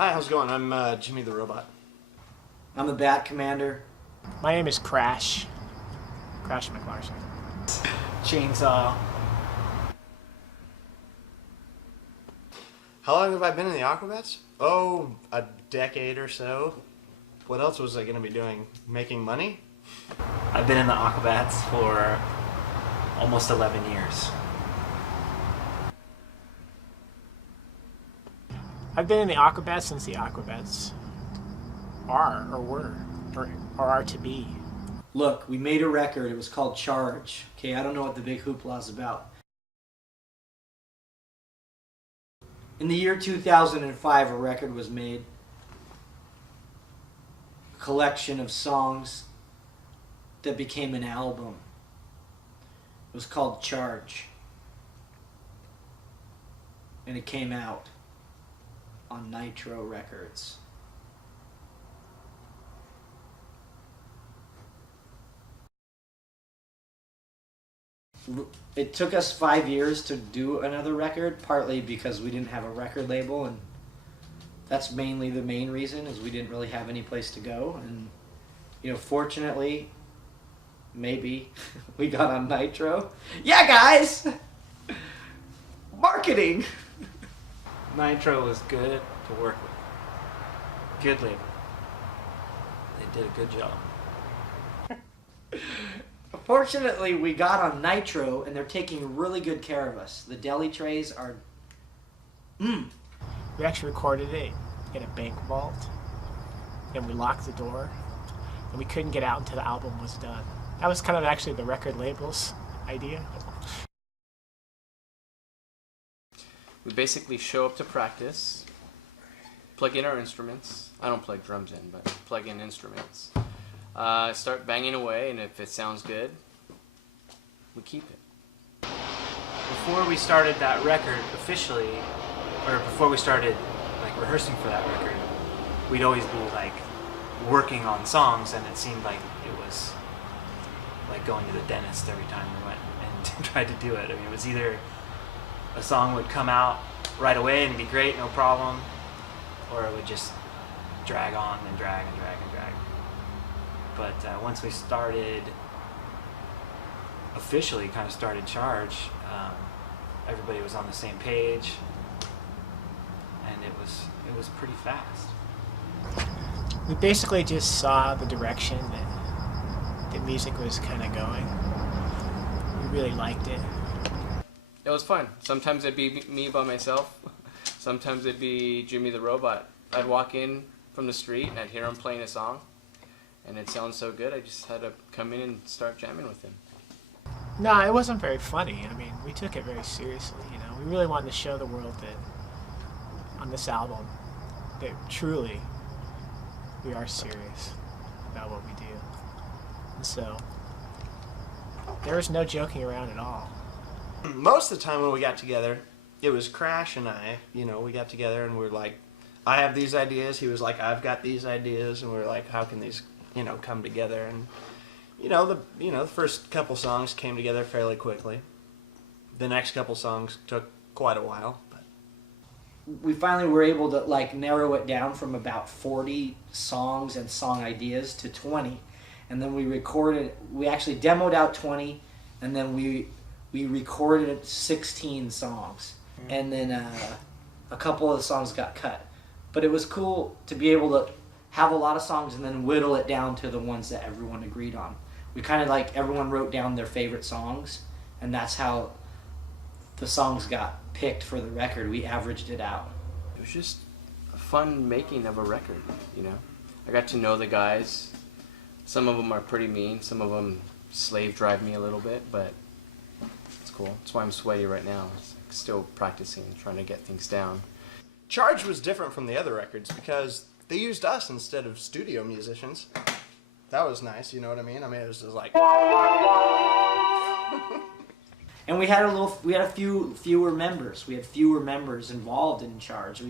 Hi, how's it going? I'm Jimmy the Robot. I'm the Bat Commander. My name is Crash. Crash McLarson. Chainsaw. How long have I been in the Aquabats? Oh, a decade or so. What else was I going to be doing? Making money? I've been in the Aquabats for almost 11 years. I've been in the Aquabats since the Aquabats are, or were, or are to be. Look, we made a record. It was called Charge. Okay, I don't know what the big hoopla is about. In the year 2005, a record was made. A collection of songs that became an album. It was called Charge. And it came out on Nitro Records. It took us 5 years to do another record, partly because we didn't have a record label, and that's mainly the main reason, is we didn't really have any place to go. And you know, fortunately, maybe we got on Nitro. Yeah, guys! Marketing! Nitro was good to work with. Good label. They did a good job. Fortunately, we got on Nitro, and they're taking really good care of us. The deli trays are... We actually recorded it in a bank vault, and we locked the door, and we couldn't get out until the album was done. That was kind of actually the record label's idea. We basically show up to practice, plug in our instruments. I don't plug drums in, but plug in instruments. Start banging away, and if it sounds good, we keep it. Before we started that record officially, or before we started like rehearsing for that record, we'd always be like working on songs, and it seemed like it was like going to the dentist every time we went and tried to do it. I mean, it was either a song would come out right away and be great, no problem, or it would just drag on and drag and drag and drag. But once we started, officially kind of started Charge, everybody was on the same page, and it was pretty fast. We basically just saw the direction that the music was kind of going. We really liked it. It was fun. Sometimes it'd be me by myself. Sometimes it'd be Jimmy the Robot. I'd walk in from the street and I'd hear him playing a song, and it sounded so good I just had to come in and start jamming with him. No, it wasn't very funny. I mean, we took it very seriously, you know. We really wanted to show the world that on this album that truly we are serious about what we do. And so there was no joking around at all. Most of the time when we got together, it was Crash and I. You know, we got together and we were like, I have these ideas. He was like, I've got these ideas. And we were like, how can these, you know, come together? And the first couple songs came together fairly quickly. The next couple songs took quite a while. But We finally were able to like narrow it down from about 40 songs and song ideas to 20. And then we actually demoed out 20, and then we recorded 16 songs. And then a couple of the songs got cut. But it was cool to be able to have a lot of songs and then whittle it down to the ones that everyone agreed on. We kind of like, everyone wrote down their favorite songs, and that's how the songs got picked for the record. We averaged it out. It was just a fun making of a record, you know. I got to know the guys. Some of them are pretty mean. Some of them slave drive me a little bit, but it's cool. That's why I'm sweaty right now. It's like still practicing, trying to get things down. Charge was different from the other records because they used us instead of studio musicians. That was nice, you know what I mean? I mean, it was just like... And we had a few fewer members. We had fewer members involved in Charge.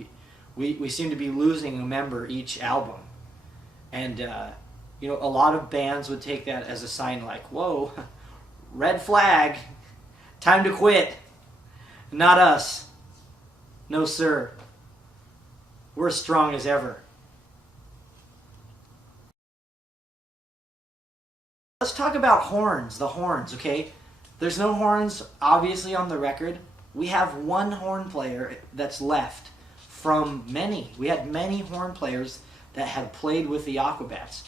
We seemed to be losing a member each album. And, you know, a lot of bands would take that as a sign like, whoa, red flag, time to quit. Not us. No, sir. we're as strong as ever. Let's talk about horns, the horns, okay? There's no horns, obviously, on the record. We have one horn player that's left from many. We had many horn players that had played with the Aquabats.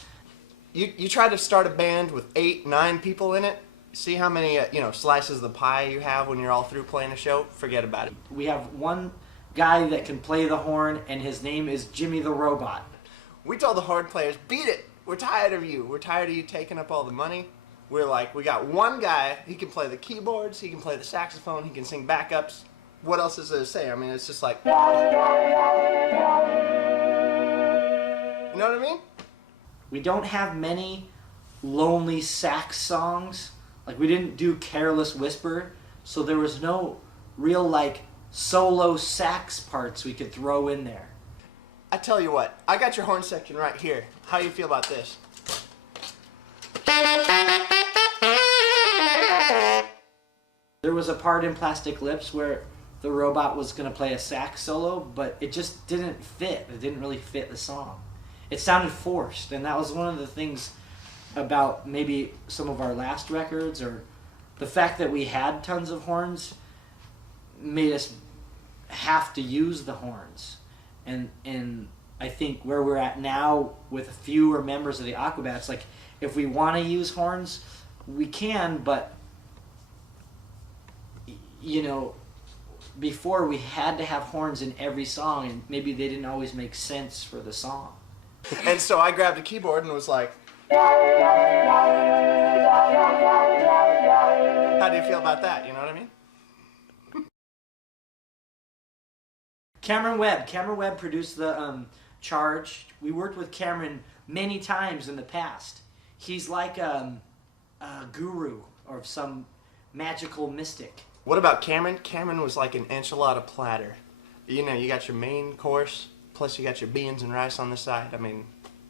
You try to start a band with 8, 9 people in it. See how many slices of the pie you have when you're all through playing a show? Forget about it. We have one guy that can play the horn, and his name is Jimmy the Robot. We told the horn players, beat it. We're tired of you. We're tired of you taking up all the money. We're like, we got one guy. He can play the keyboards. He can play the saxophone. He can sing backups. What else is there to say? I mean, it's just like, you know what I mean? We don't have many lonely sax songs. Like, we didn't do Careless Whisper, so there was no real, like, solo sax parts we could throw in there. I tell you what, I got your horn section right here. How you feel about this? There was a part in Plastic Lips where the robot was going to play a sax solo, but it just didn't fit. It didn't really fit the song. It sounded forced, and that was one of the things about maybe some of our last records, or the fact that we had tons of horns made us have to use the horns. And I think where we're at now with fewer members of the Aquabats, like, if we want to use horns, we can, but before we had to have horns in every song, and maybe they didn't always make sense for the song. And so I grabbed a keyboard and was like, how do you feel about that? You know what I mean? Cameron Webb produced the Charge. We worked with Cameron many times in the past. He's like a guru or some magical mystic. What about Cameron? Cameron was like an enchilada platter. You know, you got your main course, plus you got your beans and rice on the side. I mean,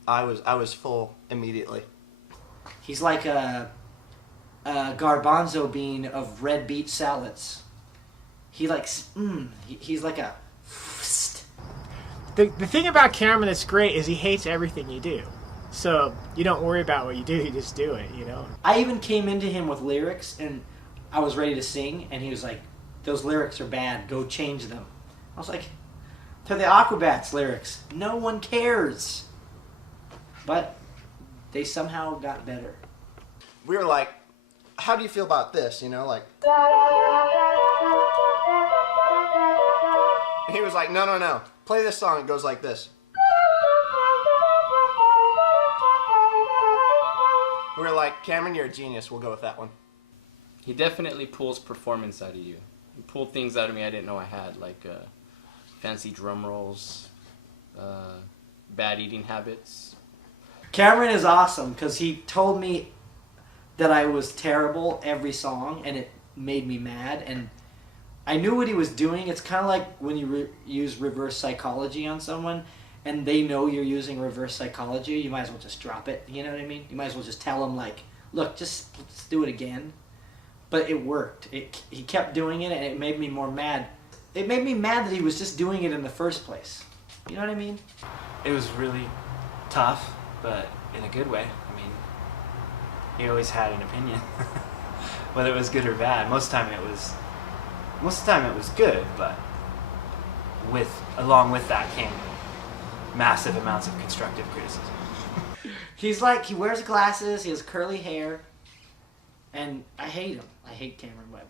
I was full immediately. He's like a garbanzo bean of red beet salads. He likes, he's like a... The thing about Cameron that's great is he hates everything you do. So you don't worry about what you do, you just do it, you know? I even came into him with lyrics, and I was ready to sing, and he was like, those lyrics are bad, go change them. I was like, they're the Aquabats lyrics. No one cares. But they somehow got better. We were like, how do you feel about this? You know, like... And he was like, no. Play this song. It goes like this. We were like, Cameron, you're a genius. We'll go with that one. He definitely pulls performance out of you. He pulled things out of me I didn't know I had, like fancy drum rolls, bad eating habits. Cameron is awesome because he told me that I was terrible every song, and it made me mad, and I knew what he was doing. It's kind of like when you use reverse psychology on someone and they know you're using reverse psychology, you might as well just drop it, you know what I mean? You might as well just tell them, like, look, just let's do it again. But it worked. He kept doing it, and it made me more mad. It made me mad that he was just doing it in the first place. You know what I mean? It was really tough, but in a good way. I mean, he always had an opinion, whether it was good or bad. Most of the time it was good, but along with that came massive amounts of constructive criticism. He's like, he wears glasses, he has curly hair, and I hate him. I hate Cameron Webb.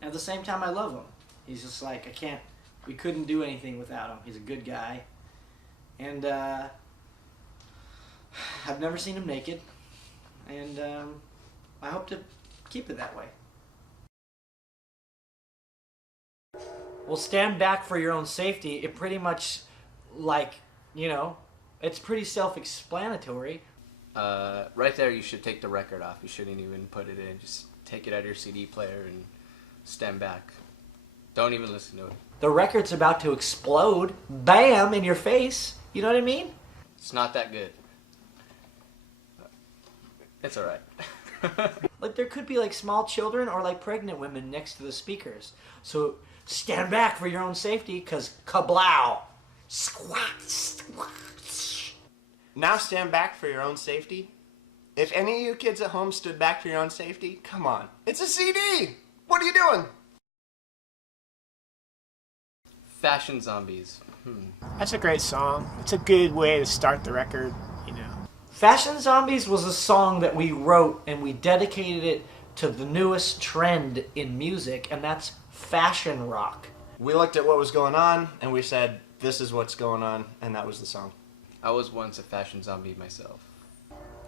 And at the same time, I love him. He's just like, we couldn't do anything without him. He's a good guy. And I've never seen him naked. And I hope to keep it that way. Well, stand back for your own safety. It pretty much, like, it's pretty self-explanatory. Right there, you should take the record off. You shouldn't even put it in. Just take it out of your CD player and stand back. Don't even listen to it. The record's about to explode. Bam! In your face. You know what I mean? It's not that good. It's alright. Like, there could be, like, small children or, like, pregnant women next to the speakers. So stand back for your own safety, because kablow. Squat, squat. Now stand back for your own safety. If any of you kids at home stood back for your own safety, come on. It's a CD! What are you doing? Fashion Zombies. That's a great song. It's a good way to start the record, you know. Fashion Zombies was a song that we wrote, and we dedicated it to the newest trend in music, and that's fashion rock. We looked at what was going on, and we said, this is what's going on, and that was the song. I was once a fashion zombie myself.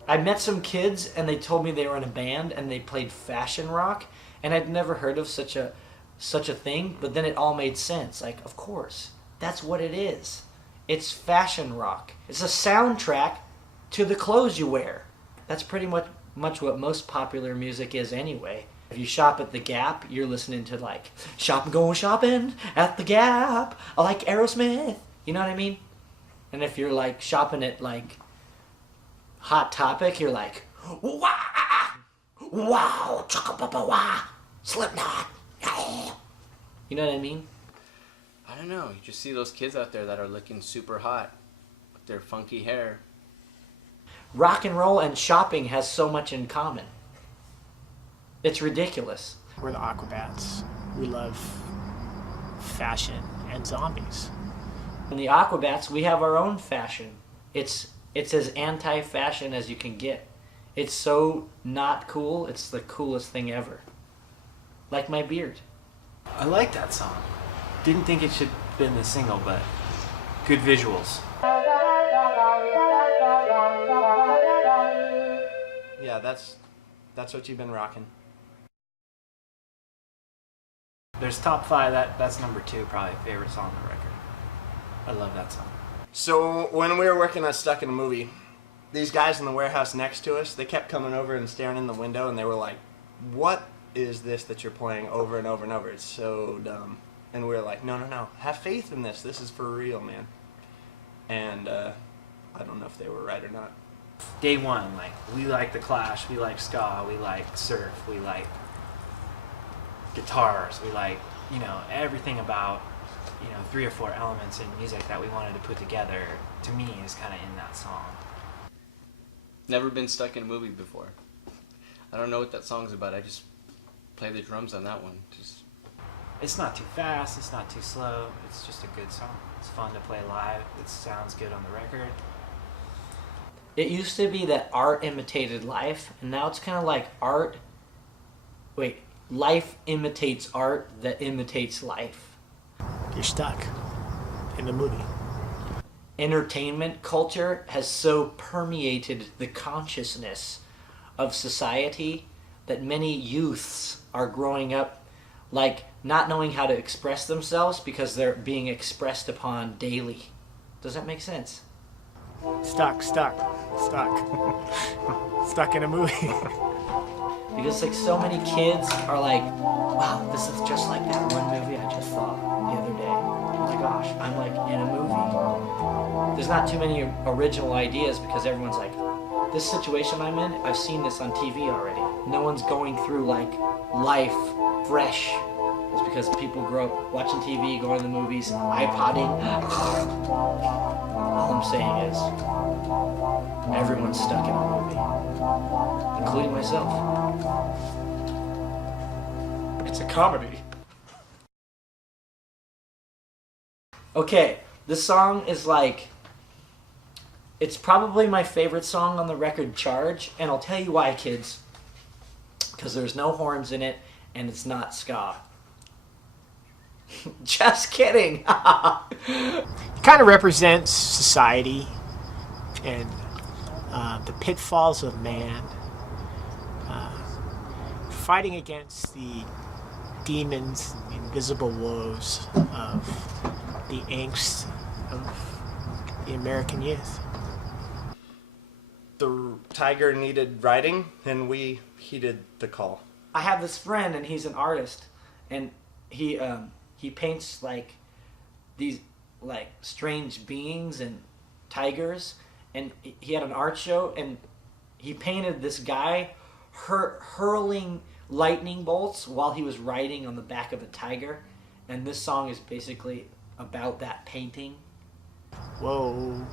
I met some kids, and they told me they were in a band, and they played fashion rock, and I'd never heard of such a thing, but then it all made sense. Like, of course, that's what it is. It's fashion rock. It's a soundtrack to the clothes you wear. That's pretty much what most popular music is anyway. If you shop at the Gap, you're listening to like, going shopping at the Gap, I like Aerosmith. You know what I mean? And if you're like shopping at like Hot Topic, you're like, wow, wow, chaka-pa-pa-wah, Slipknot. You know what I mean? I don't know. You just see those kids out there that are looking super hot with their funky hair. Rock and roll and shopping has so much in common. It's ridiculous. We're the Aquabats. We love fashion and zombies. In the Aquabats, we have our own fashion. It's as anti-fashion as you can get. It's so not cool, it's the coolest thing ever. Like my beard. I like that song. Didn't think it should have been the single, but good visuals. Yeah, that's what you've been rocking. There's top 5. That's number 2, probably favorite song on the record. I love that song. So when we were working on Stuck in a Movie, these guys in the warehouse next to us, they kept coming over and staring in the window, and they were like, what is this that you're playing over and over and over? It's so dumb. And we were like, no, have faith in this. This is for real, man. And I don't know if they were right or not. Day one, like, we like The Clash, we like ska, we like surf, we like guitars, we like, you know, everything about, you know, 3 or 4 elements in music that we wanted to put together, to me, is kind of in that song. Never been stuck in a movie before. I don't know what that song's about. I just play the drums on that one. It's not too fast, it's not too slow, it's just a good song. It's fun to play live, it sounds good on the record. It used to be that art imitated life, and now it's kind of like life imitates art that imitates life. You're stuck in the movie. Entertainment culture has so permeated the consciousness of society that many youths are growing up like not knowing how to express themselves because they're being expressed upon daily. Does that make sense? Stuck. Stuck in a movie. Because like so many kids are like, wow, this is just like that one movie I just saw the other day. Oh my gosh, I'm like in a movie. There's not too many original ideas because everyone's like, this situation I'm in, I've seen this on TV already. No one's going through like life fresh. It's because people grow up watching TV, going to the movies, iPodding. All I'm saying is, everyone's stuck in a movie, including myself. It's a comedy. Okay, this song is like, it's probably my favorite song on the record, Charge, and I'll tell you why, kids. Because there's no horns in it, and it's not ska. Just kidding. It kind of represents society and the pitfalls of man, fighting against the demons, the invisible woes of the angst of the American youth. The tiger needed writing, and we heeded the call. I have this friend, and he's an artist, and he paints like these like strange beings and tigers, and he had an art show, and he painted this guy hurling lightning bolts while he was riding on the back of a tiger, and this song is basically about that painting. Whoa,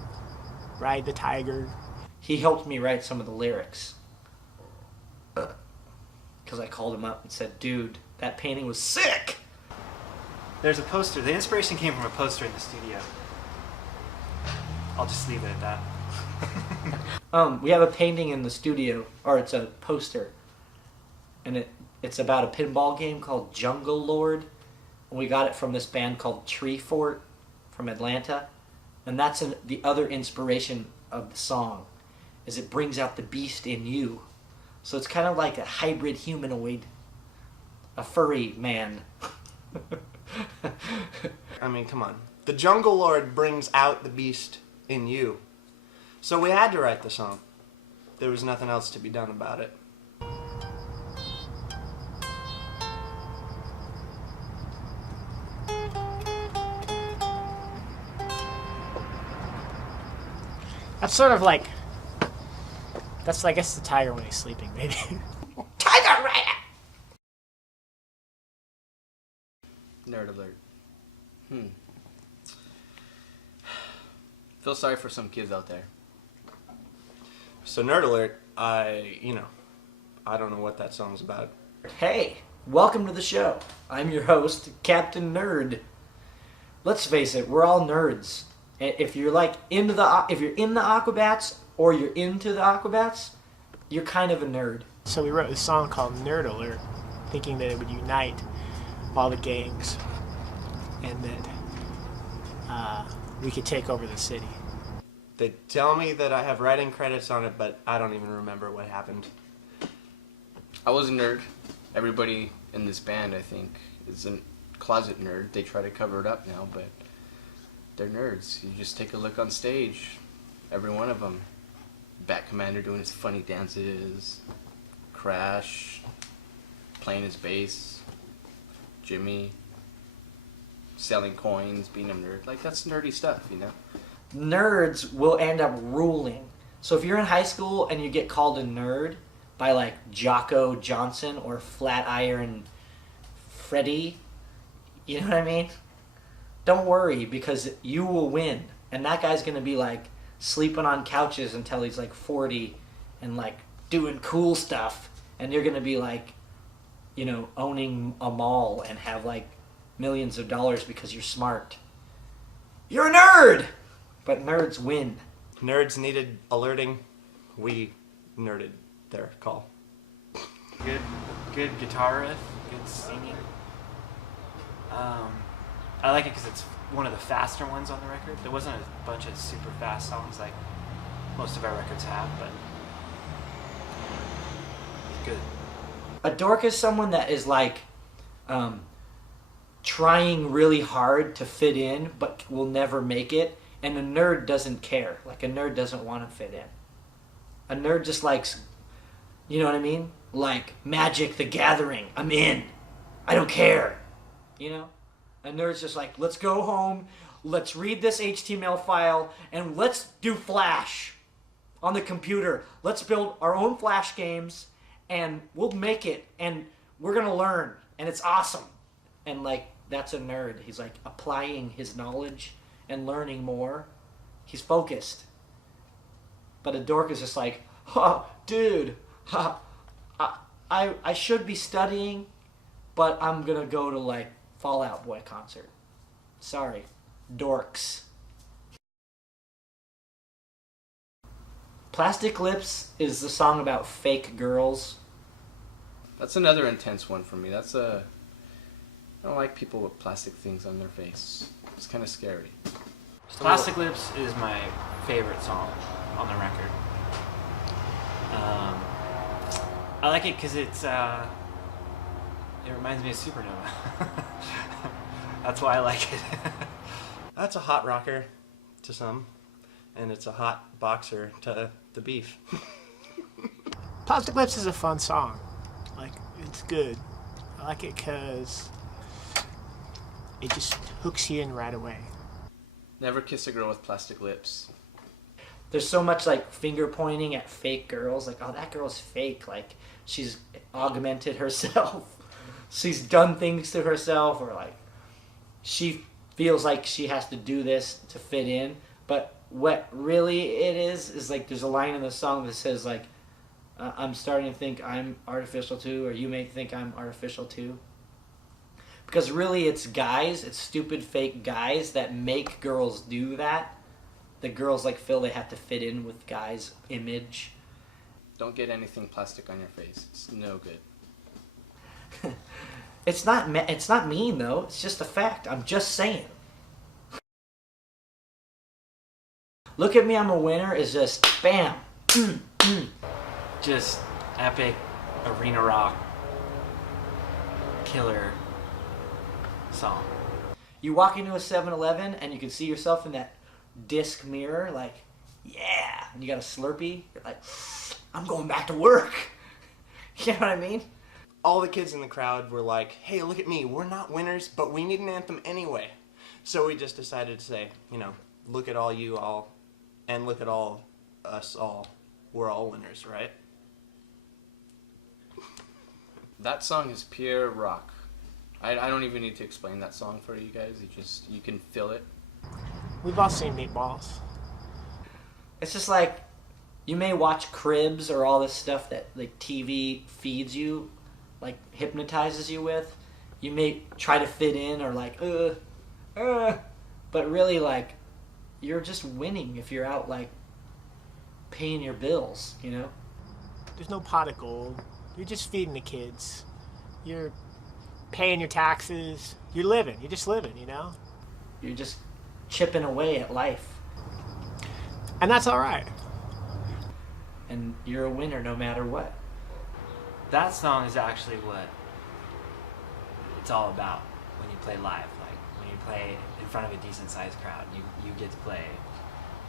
ride the tiger. He helped me write some of the lyrics. Because I called him up and said, dude, that painting was sick! There's a poster. The inspiration came from a poster in the studio. I'll just leave it at that. We have a painting in the studio, or it's a poster, and it's about a pinball game called Jungle Lord, and we got it from this band called Tree Fort from Atlanta, and that's the other inspiration of the song, is it brings out the beast in you. So it's kind of like a hybrid humanoid, a furry man. I mean, come on. The Jungle Lord brings out the beast in you. So we had to write the song. There was nothing else to be done about it. That's sort of like, that's I guess the tiger when he's sleeping, maybe. Tiger Rider! Nerd alert. Feel sorry for some kids out there. So Nerd Alert, I don't know what that song's about. Hey, welcome to the show. I'm your host, Captain Nerd. Let's face it, we're all nerds. And if you're like if you're in the Aquabats or you're into the Aquabats, you're kind of a nerd. So we wrote this song called Nerd Alert, thinking that it would unite all the gangs and that we could take over the city. They tell me that I have writing credits on it, but I don't even remember what happened. I was a nerd. Everybody in this band, I think, is a closet nerd. They try to cover it up now, but they're nerds. You just take a look on stage. Every one of them. Bat Commander doing his funny dances. Crash playing his bass. Jimmy selling coins, being a nerd. Like, that's nerdy stuff, you know? Nerds will end up ruling. So if you're in high school and you get called a nerd by like Jocko Johnson or Flatiron Freddy, you know what I mean? Don't worry, because you will win. And that guy's going to be like sleeping on couches until he's like 40 and like doing cool stuff. And you're going to be like, you know, owning a mall and have like millions of dollars because you're smart. You're a nerd! But nerds win. Nerds needed alerting. We nerded their call. Good guitar riff, good singing. I like it because it's one of the faster ones on the record. There wasn't a bunch of super fast songs like most of our records have, but it's good. A dork is someone that is like trying really hard to fit in but will never make it, and a nerd doesn't care. Like, a nerd doesn't want to fit in. A nerd just likes, you know what I mean? Like Magic the Gathering. I'm in. I don't care. You know? A nerd's just like, let's go home, let's read this HTML file, and let's do Flash on the computer. Let's build our own Flash games, and we'll make it, and we're gonna learn, and it's awesome. And like, that's a nerd. He's like applying his knowledge and learning more. He's focused. But a dork is just like, dude, I should be studying, but I'm gonna go to like Fall Out Boy concert. Sorry, dorks. Plastic Lips is the song about fake girls. That's another intense one for me. I don't like people with plastic things on their face. It's kind of scary. Plastic Lips is my favorite song on the record. I like it because it reminds me of Supernova. That's why I like it. That's a hot rocker to some, and it's a hot boxer to the beef. Plastic Lips is a fun song. Like, it's good. I like it because it just hooks you in right away. Never kiss a girl with plastic lips. There's so much like finger pointing at fake girls. Like, oh, that girl's fake. Like, she's augmented herself. She's done things to herself, or like, she feels like she has to do this to fit in. But what really it is like there's a line in the song that says like, I'm starting to think I'm artificial too, or you may think I'm artificial too. Because really it's guys, it's stupid fake guys that make girls do that. The girls like feel they have to fit in with guys' image. Don't get anything plastic on your face. It's no good. It's not mean though. It's just a fact. I'm just saying. Look at Me, I'm a Winner is just bam. Just epic arena rock killer song. You walk into a 7-Eleven and you can see yourself in that disc mirror, like, yeah, and you got a Slurpee. You're like, I'm going back to work. You know what I mean? All the kids in the crowd were like, hey, look at me, we're not winners, but we need an anthem anyway. So we just decided to say, look at all you all, and look at all us all. We're all winners, right? That song is pure rock. I don't even need to explain that song for you guys. You can feel it. We've all seen Meatballs. It's just like, you may watch Cribs or all this stuff that like TV feeds you, like hypnotizes you with. You may try to fit in or like, but really like, you're just winning if you're out like paying your bills, There's no pot of gold. You're just feeding the kids. You're paying your taxes. You're living. You're just living, You're just chipping away at life. And that's all right. And you're a winner no matter what. That song is actually what it's all about when you play live. Like when you play in front of a decent sized crowd, you get to play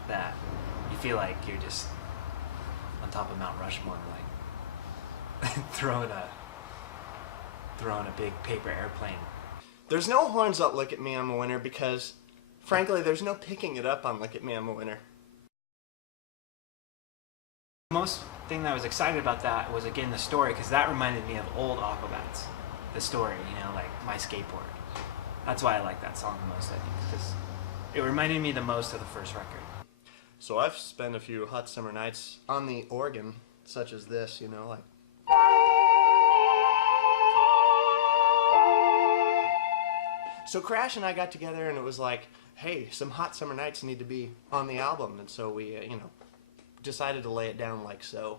that. You feel like you're just on top of Mount Rushmore, like throwing a big paper airplane. There's no horns up Look at Me, I'm a Winner because, frankly, there's no picking it up on Look at Me, I'm a Winner. Most thing that I was excited about that was again the story, because that reminded me of old Aquabats. The story, like my skateboard. That's why I like that song the most, I think, because it reminded me the most of the first record. So I've spent a few hot summer nights on the organ, such as this, like. So Crash and I got together and it was like, hey, some hot summer nights need to be on the album. And so we, decided to lay it down like so.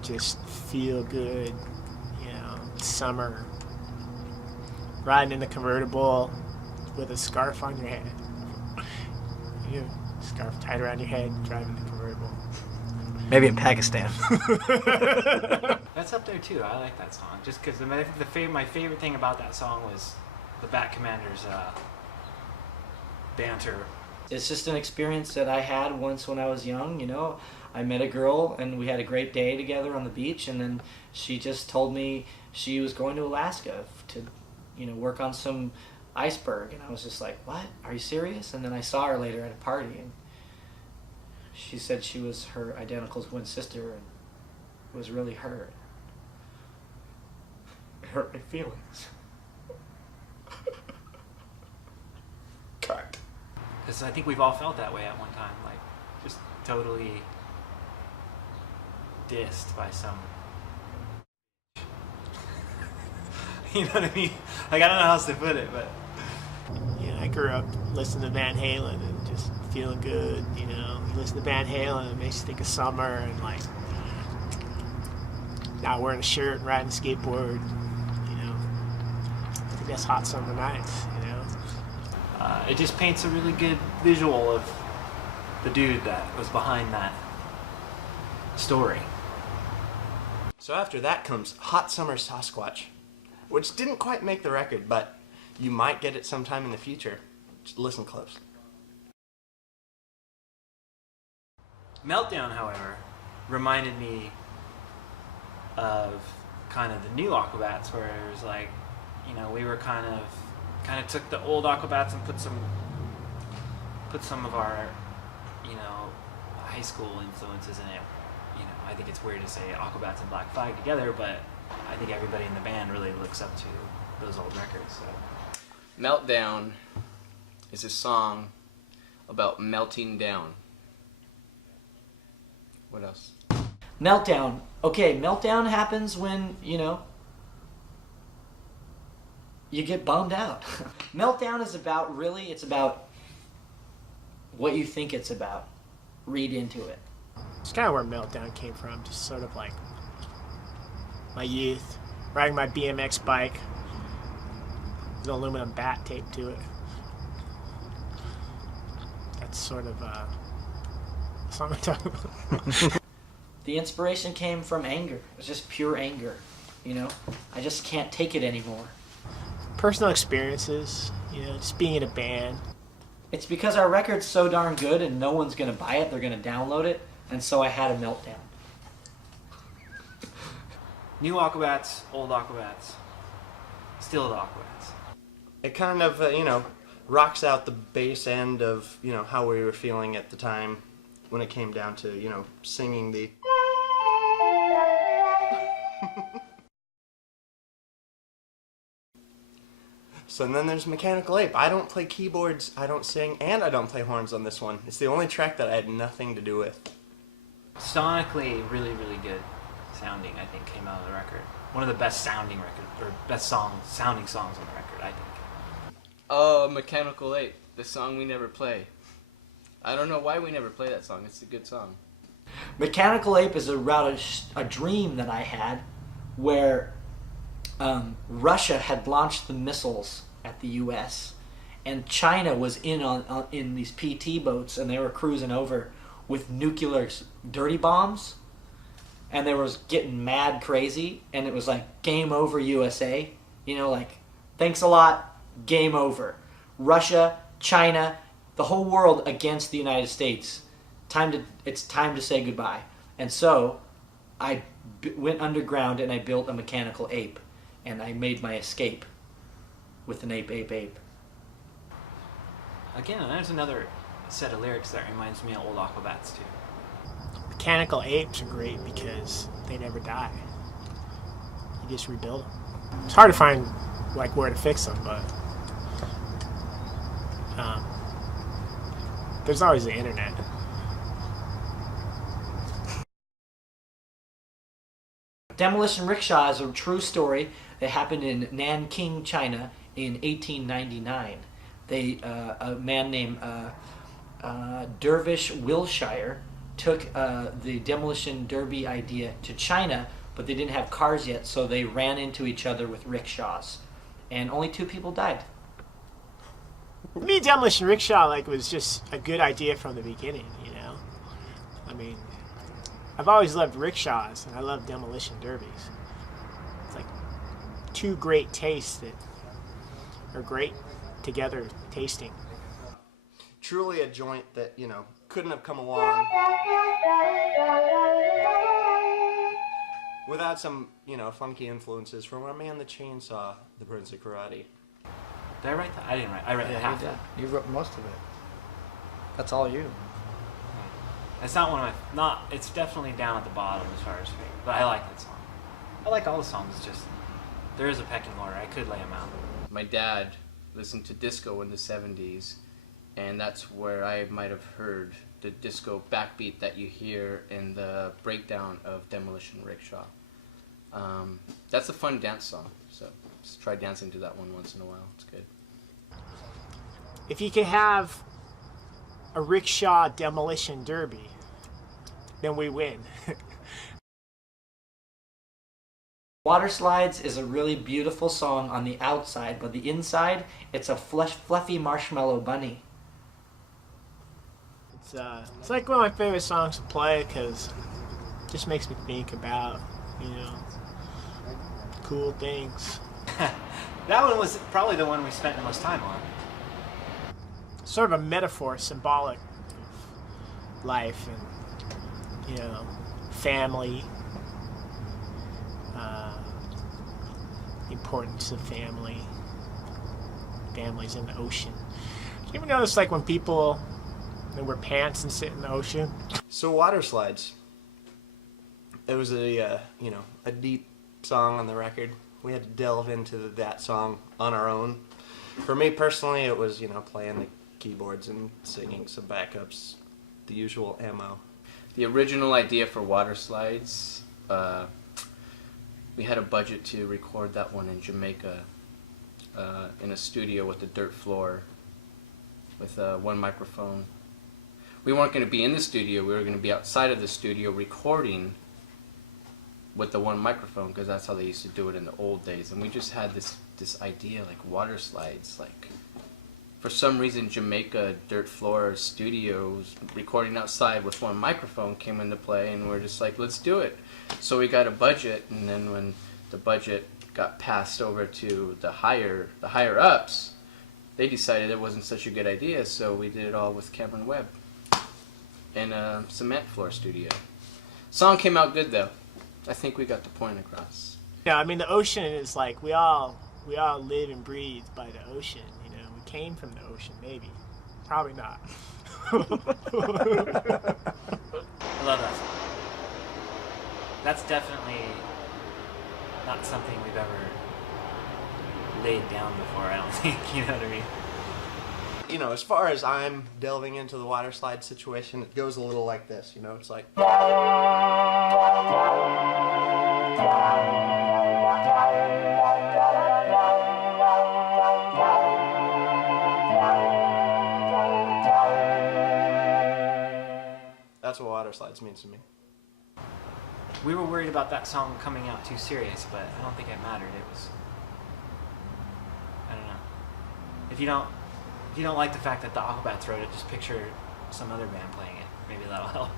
Just feel good, summer. Riding in the convertible with a scarf on your head. Scarf tied around your head, driving the convertible. Maybe in Pakistan. That's up there too. I like that song. Just because my favorite thing about that song was the Bat Commander's banter. It's just an experience that I had once when I was young, I met a girl and we had a great day together on the beach, and then she just told me she was going to Alaska to, work on some iceberg, and I was just like, what? Are you serious? And then I saw her later at a party, and she said she was her identical twin sister, and it was really her. It hurt my feelings. Cut. Because I think we've all felt that way at one time, like just totally dissed by some. You know what I mean? Like, I don't know how else to put it, but. I grew up listening to Van Halen and just feeling good, You listen to Van Halen, it makes you think of summer and like not wearing a shirt and riding a skateboard, I think that's hot summer nights, It just paints a really good visual of the dude that was behind that story. So after that comes Hot Summer Sasquatch, which didn't quite make the record, but you might get it sometime in the future. Just listen close. Meltdown, however, reminded me of kind of the new Aquabats, where it was like, we were kind of took the old Aquabats and put some of our, high school influences in it. I think it's weird to say Aquabats and Black Flag together, but I think everybody in the band really looks up to those old records. So Meltdown is a song about melting down. What else? Meltdown. Okay, meltdown happens when, you get bummed out. Meltdown is about, really, it's about what you think it's about. Read into it. It's kind of where Meltdown came from, just sort of like my youth, riding my BMX bike, with an aluminum bat taped to it. That's sort of a song I'm talking about. The inspiration came from anger. It was just pure anger, I just can't take it anymore. Personal experiences, just being in a band. It's because our record's so darn good and no one's going to buy it, they're going to download it, and so I had a meltdown. New Aquabats, old Aquabats, still the Aquabats. It kind of, rocks out the bass end of, how we were feeling at the time when it came down to, singing the... So then there's Mechanical Ape. I don't play keyboards, I don't sing, and I don't play horns on this one. It's the only track that I had nothing to do with. Sonically, really, really good sounding, I think, came out of the record. One of the best sounding records, or best sounding songs on the record, I think. Oh, Mechanical Ape, the song we never play. I don't know why we never play that song. It's a good song. Mechanical Ape is about a dream that I had where Russia had launched the missiles at the U.S. and China was in these PT boats and they were cruising over with nuclear dirty bombs and they was getting mad crazy and it was like game over USA, thanks a lot, game over. Russia, China, the whole world against the United States. It's time to say goodbye. And so I went underground and I built a mechanical ape. And I made my escape with an ape. Again, there's another set of lyrics that reminds me of old Aquabats too. Mechanical apes are great because they never die. You just rebuild them. It's hard to find where to fix them, but there's always the internet. Demolition Rickshaw is a true story that happened in Nanking, China in 1899. A man named Dervish Wilshire took the demolition derby idea to China, but they didn't have cars yet, so they ran into each other with rickshaws. And only 2 people died. For me, Demolition Rickshaw was just a good idea from the beginning, I mean, I've always loved rickshaws, and I love demolition derbies. It's like 2 great tastes that are great together tasting. Truly a joint that, couldn't have come along without some, funky influences from our man the Chainsaw, the Prince of Karate. Did I write that? I didn't write. I read half of it. You wrote most of it. That's all you. It's not one of my. It's definitely down at the bottom as far as favorite. But I like that song. I like all the songs. It's just there is a pecking order. I could lay them out. My dad listened to disco in the 70s, and that's where I might have heard the disco backbeat that you hear in the breakdown of Demolition Rickshaw. That's a fun dance song, so just try dancing to that one once in a while. It's good. If you could have a rickshaw demolition derby, then we win. Waterslides is a really beautiful song on the outside, but the inside, it's a fluffy marshmallow bunny. It's like one of my favorite songs to play because it just makes me think about, cool things. That one was probably the one we spent the most time on. Sort of a metaphor, symbolic of life and, family, the importance of family, families in the ocean. You ever notice when people wear pants and sit in the ocean? So Waterslides. It was a deep song on the record. We had to delve into that song on our own. For me personally, it was, you know, playing the keyboards and singing some backups, the usual MO. The original idea for Waterslides, we had a budget to record that one in Jamaica, in a studio with a dirt floor, with one microphone. We weren't going to be in the studio, we were going to be outside of the studio recording with the one microphone, because that's how they used to do it in the old days. And we just had this idea, like Waterslides, like for some reason Jamaica dirt floor studios recording outside with one microphone came into play, and we're just like, let's do it. So we got a budget, and then when the budget got passed over to the higher ups, they decided it wasn't such a good idea, so we did it all with Cameron Webb in a cement floor studio. Song came out good though. I think we got the point across. Yeah, I mean the ocean is like we all live and breathe by the ocean. You know, we came from the ocean, maybe, probably not. I love that song. That's definitely not something we've ever laid down before, I don't think. You know what I mean? You know, as far as I'm delving into the Waterslide situation, it goes a little like this, you know, it's like... That's what Waterslides means to me. We were worried about that song coming out too serious, but I don't think it mattered. It was... I don't know. If you don't like the fact that the Aquabats wrote it, just picture some other band playing it. Maybe that'll help.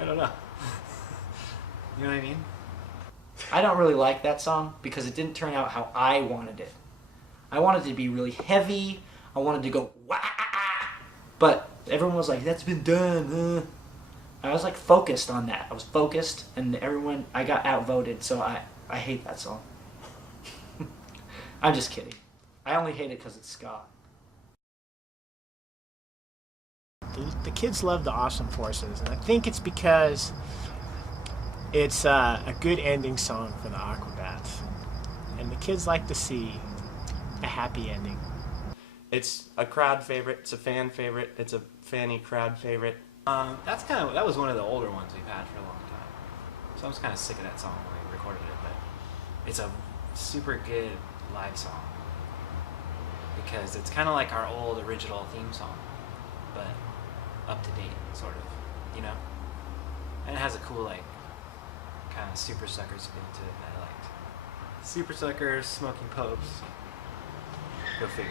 I don't know. You know what I mean? I don't really like that song because it didn't turn out how I wanted it. I wanted it to be really heavy. I wanted to go wah, but everyone was like, "That's been done." I was like focused on that. I was focused, and I got outvoted. So I hate that song. I'm just kidding. I only hate it because it's ska. The kids love the Awesome Forces, and I think it's because it's a good ending song for the Aquabats, and the kids like to see a happy ending. It's a crowd favorite, it's a fan favorite, it's a fanny crowd favorite. That was one of the older ones we've had for a long time. So I was kind of sick of that song when we recorded it, but it's a super good live song because it's kind of like our old original theme song, but up to date, sort of, you know? And it has a cool, like, kind of Super Sucker spin to it that I liked. Super Suckers, Smoking Popes. Go figure.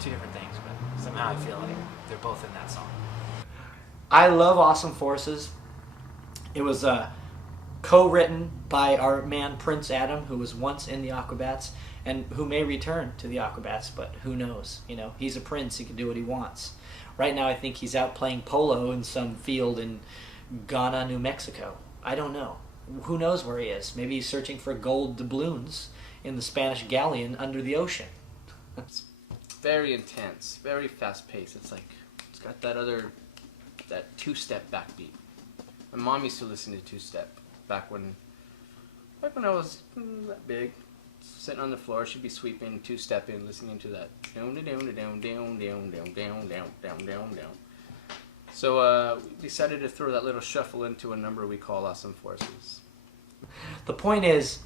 Two different things, but somehow I feel like they're both in that song. I love Awesome Forces. It was co-written by our man Prince Adam, who was once in the Aquabats and who may return to the Aquabats, but who knows? You know, he's a prince. He can do what he wants. Right now, I think he's out playing polo in some field in Ghana, New Mexico. I don't know. Who knows where he is? Maybe he's searching for gold doubloons in the Spanish galleon under the ocean. It's very intense, very fast-paced. It's like, it's got that two-step backbeat. My mom used to listen to two-step back when I was that big. Sitting on the floor, she'd be sweeping, two-stepping, listening to that. So we decided to throw that little shuffle into a number we call Awesome Forces. The point is,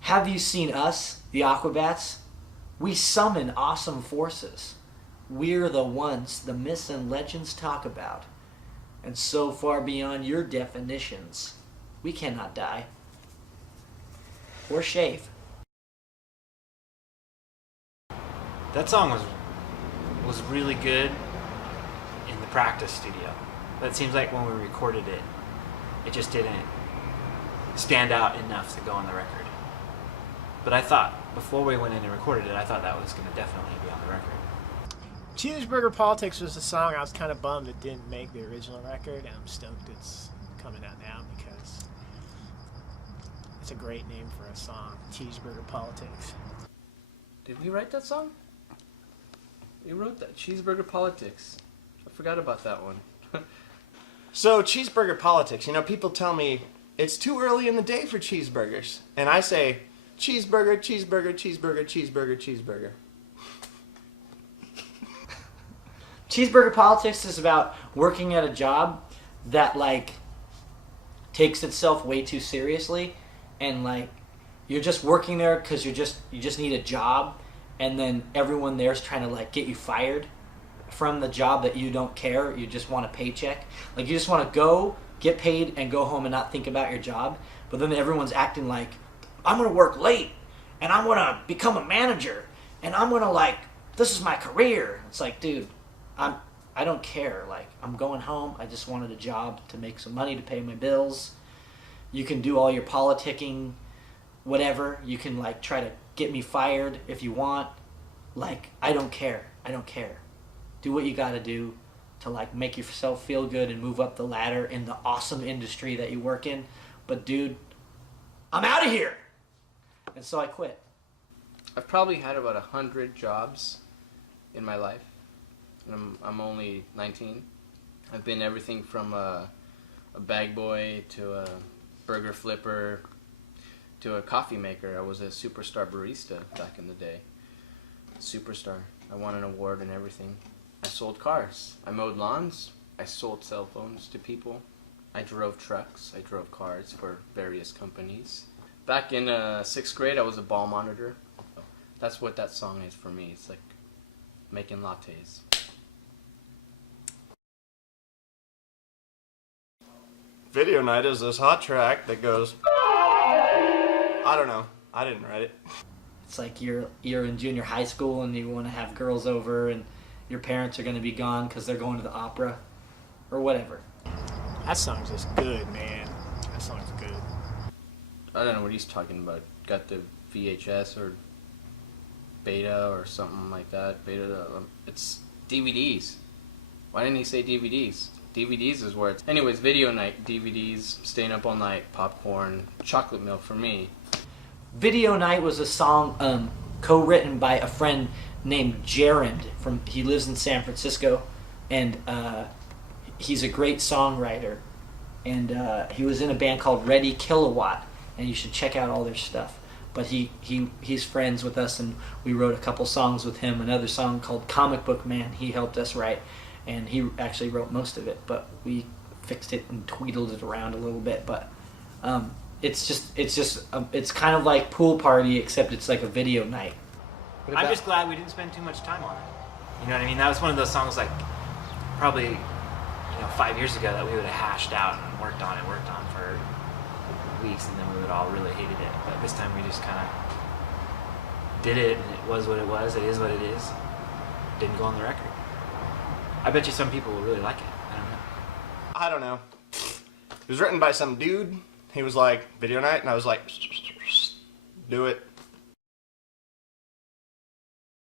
have you seen us, the Aquabats? We summon awesome forces. We're the ones the myths and legends talk about. And so far beyond your definitions, we cannot die. Or shave. That song was really good in the practice studio. But it seems like when we recorded it, it just didn't stand out enough to go on the record. But I thought, before we went in and recorded it, I thought that was going to definitely be on the record. Cheeseburger Politics was a song I was kind of bummed it didn't make the original record, and I'm stoked it's coming out now because it's a great name for a song, Cheeseburger Politics. Did we write that song? We wrote that, Cheeseburger Politics. I forgot about that one. So, Cheeseburger Politics, you know, people tell me it's too early in the day for cheeseburgers. And I say, cheeseburger, cheeseburger, cheeseburger, cheeseburger, cheeseburger. Cheeseburger Politics is about working at a job that like takes itself way too seriously, and like you're just working there because you just need a job, and then everyone there's trying to like get you fired from the job that you don't care. You just want a paycheck. Like you just want to go get paid and go home and not think about your job. But then everyone's acting like, I'm gonna work late and I'm gonna become a manager and I'm gonna like, this is my career. It's like, dude, I don't care. Like, I'm going home. I just wanted a job to make some money to pay my bills. You can do all your politicking, whatever. You can like try to get me fired if you want. Like, I don't care. I don't care. Do what you gotta do to like make yourself feel good and move up the ladder in the awesome industry that you work in. But dude, I'm out of here. And so I quit. I've probably had about 100 jobs in my life, and I'm only 19. I've been everything from a bag boy to a burger flipper to a coffee maker. I was a superstar barista back in the day. Superstar. I won an award and everything. I sold cars. I mowed lawns. I sold cell phones to people. I drove trucks. I drove cars for various companies. Back in 6th grade, I was a ball monitor. That's what that song is for me. It's like making lattes. Video Night is this hot track that goes, I don't know. I didn't write it. It's like you're in junior high school and you want to have girls over and your parents are going to be gone because they're going to the opera or whatever. That song's just good, man. That song's good. I don't know what he's talking about. Got the VHS or Beta or something like that. Beta, it's DVDs. Why didn't he say DVDs? DVDs is where it's... Anyways, Video Night, DVDs, staying up all night, popcorn, chocolate milk for me. Video Night was a song co-written by a friend named Jared. He lives in San Francisco, and he's a great songwriter. And he was in a band called Ready Kilowatt, and you should check out all their stuff. But he's friends with us, and we wrote a couple songs with him. Another song called Comic Book Man he helped us write, and he actually wrote most of it, but we fixed it and tweedled it around a little bit. But it's kind of like Pool Party, except it's like a video night. I'm just glad we didn't spend too much time on it. You know what I mean? That was one of those songs like probably 5 years ago that we would have hashed out and worked on for weeks, and then we would all really hated it. But this time we just kind of did it, and it was what it was. It is what it is. Didn't go on the record. I bet you some people will really like it. I don't know. It was written by some dude. He was like, Video Night, and I was like, do it.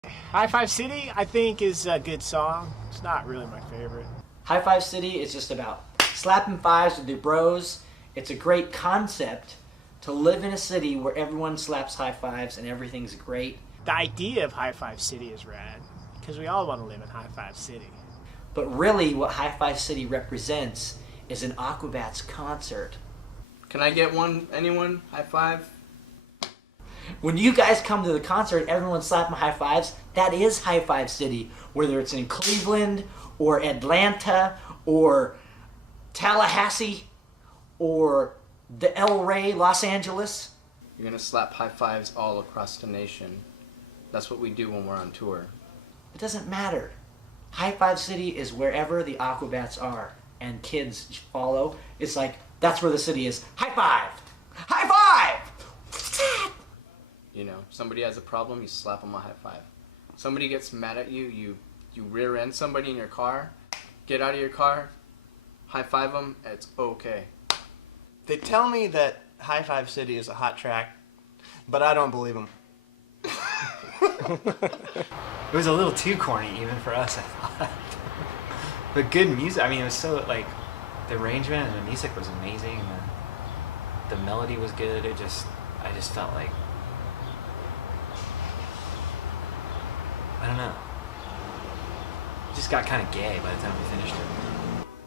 High Five City, I think, is a good song. It's not really my favorite. High Five City is just about slapping fives with your bros. It's a great concept to live in a city where everyone slaps high fives and everything's great. The idea of High Five City is rad, because we all want to live in High Five City. But really what High Five City represents is an Aquabats concert. Can I get one? Anyone? High five? When you guys come to the concert, everyone's slapping high fives. That is High Five City, whether it's in Cleveland or Atlanta or Tallahassee or the El Rey, Los Angeles. You're gonna slap high fives all across the nation. That's what we do when we're on tour. It doesn't matter. High Five City is wherever the Aquabats are, and kids follow. It's like, that's where the city is. High five! High five! Somebody has a problem, you slap them a high five. Somebody gets mad at you, you rear end somebody in your car, get out of your car, high five them, it's okay. They tell me that High Five City is a hot track, but I don't believe them. It was a little too corny even for us, I thought. But good music. I mean, it was so like the arrangement and the music was amazing. And the melody was good. I just felt like, I don't know. It just got kind of gay by the time we finished it.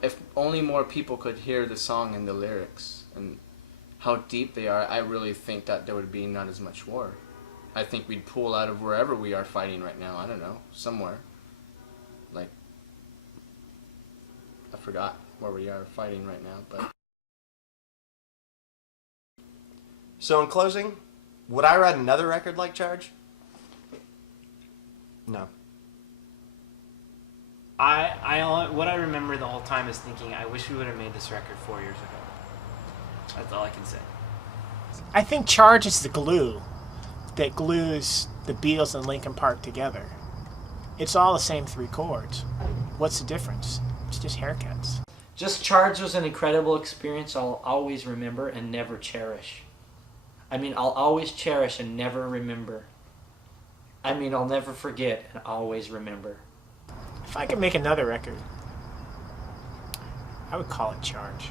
If only more people could hear the song and the lyrics and how deep they are, I really think that there would be not as much war. I think we'd pull out of wherever we are fighting right now. I don't know, somewhere. Like forgot where we are fighting right now, but So in closing, would I write another record like Charge? No. What I remember the whole time is thinking, I wish we would have made this record 4 years ago. That's all I can say. I think Charge is the glue that glues the Beatles and Linkin Park together. It's all the same 3 chords. What's the difference? It's just haircuts. Just Charge was an incredible experience I'll always remember and never cherish. I mean, I'll always cherish and never remember. I mean, I'll never forget and always remember. If I could make another record, I would call it Charge.